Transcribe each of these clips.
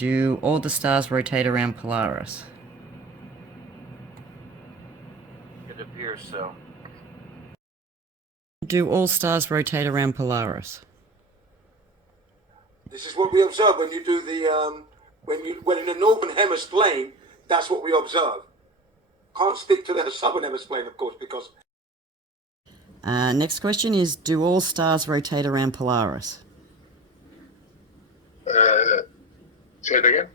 Do all the stars rotate around Polaris? It appears so. Do all stars rotate around Polaris? This is what we observe when you do the when in the northern hemisphere plane. That's what we observe. Can't stick to the southern hemisphere plane, of course, because. Next question is, do all stars rotate around Polaris? Say it again.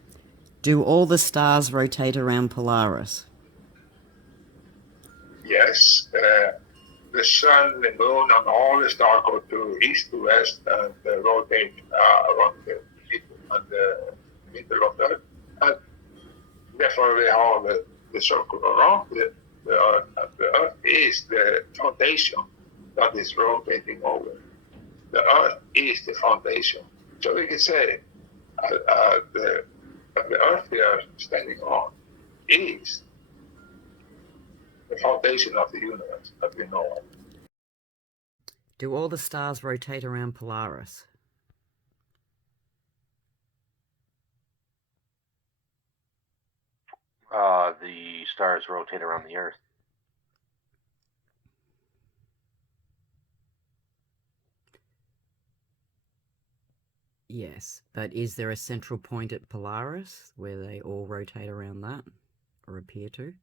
Do all the stars rotate around Polaris? Yes. The sun, the moon, and all the stars go to east to west and rotate around the middle of the Earth. And therefore, we have the circle around the Earth. And the Earth is the foundation that is rotating over. The Earth is the foundation. So we can say the Earth we are standing on is the foundation of the universe that we know of. Do all the stars rotate around Polaris? The stars rotate around the Earth. Yes, but is there a central point at Polaris where they all rotate around that, or appear to?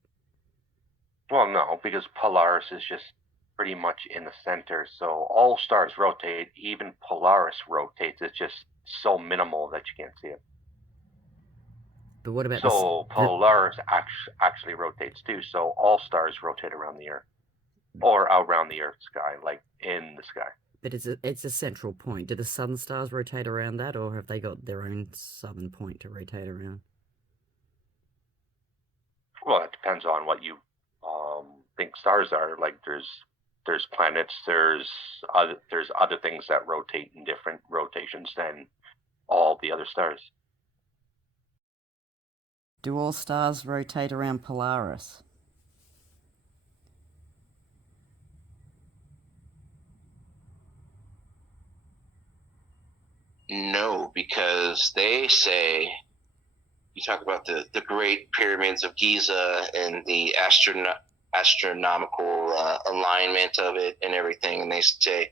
Well, no, because Polaris is just pretty much in the center, so all stars rotate, even Polaris rotates. It's just so minimal that you can't see it. But what about so Polaris actually rotates too, so all stars rotate around the Earth, or around the Earth's sky, like in the sky. But it's a central point. Do the sun stars rotate around that, or have they got their own southern point to rotate around? Well, it depends on what you think stars are. Like there's planets, there's other things that rotate in different rotations than all the other stars. Do all stars rotate around Polaris? No, because they say, you talk about the Great Pyramids of Giza and the astronomical alignment of it and everything, and they say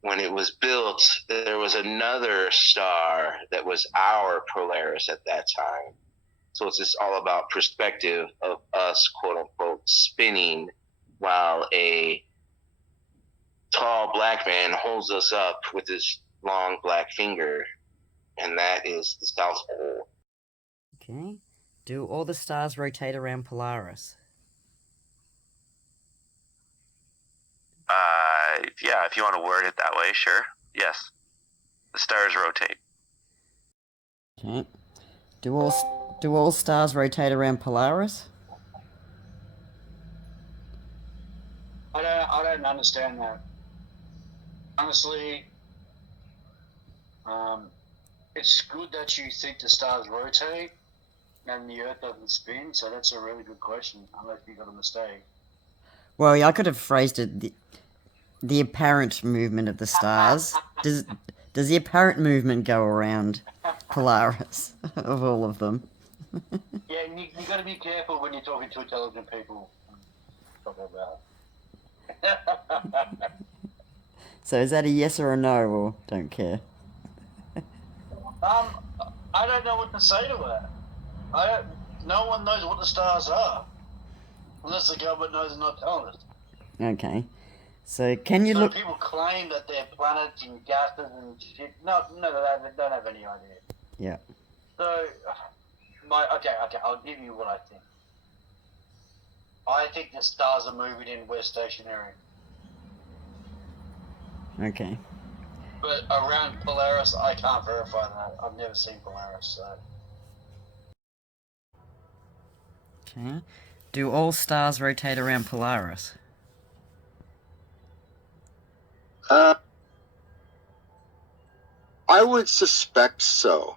when it was built, there was another star that was our Polaris at that time. So it's just all about perspective of us, quote unquote, spinning while a tall black man holds us up with his long black finger, and that is the South Pole. Okay. Do all the stars rotate around Polaris? Yeah, if you want to word it that way, sure. Yes. The stars rotate. Okay. Do all stars rotate around Polaris? I don't understand that. Honestly, it's good that you think the stars rotate and the Earth doesn't spin, so that's a really good question, unless you got a mistake. Well, yeah, I could have phrased it the apparent movement of the stars. Does the apparent movement go around Polaris of all of them? Yeah, and you got to be careful when you're talking to intelligent people. Talking about. So is that a yes or a no, or don't care? I don't know what to say to that. No one knows what the stars are, unless the government knows and not telling us. Okay. So can you look? People claim that they're planets and gases and shit. No, they don't have any idea. Yeah. So, okay, I'll give you what I think. I think the stars are moving in, we're stationary. Okay. But around Polaris, I can't verify that. I've never seen Polaris, so. Okay. Do all stars rotate around Polaris? I would suspect so.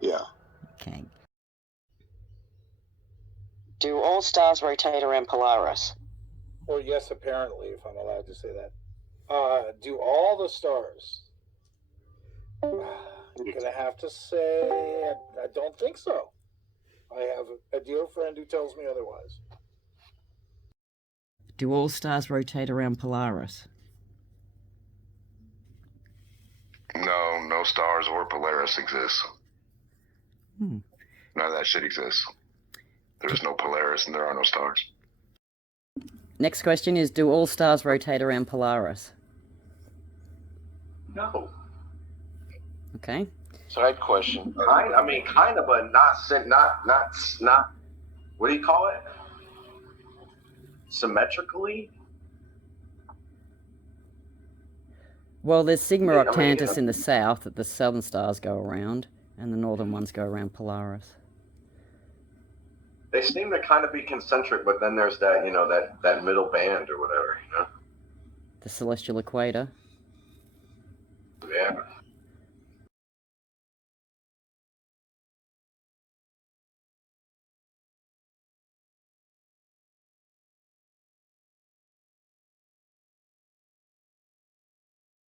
Yeah. Okay. Do all stars rotate around Polaris? Or yes, apparently, if I'm allowed to say that. Do all the stars You're gonna have to say I don't think so. I have a dear friend who tells me otherwise. Do all stars rotate around Polaris? No, no stars or Polaris exists. None of that shit exists. There's no Polaris and there are no stars. Next question is, do all stars rotate around Polaris? No. Okay. Side question. Kind of, but not. What do you call it? Symmetrically. Well, there's Sigma I mean, Octantis in the south that the southern stars go around, and the northern ones go around Polaris. They seem to kind of be concentric, but then there's that, that middle band or whatever, The celestial equator. Yeah.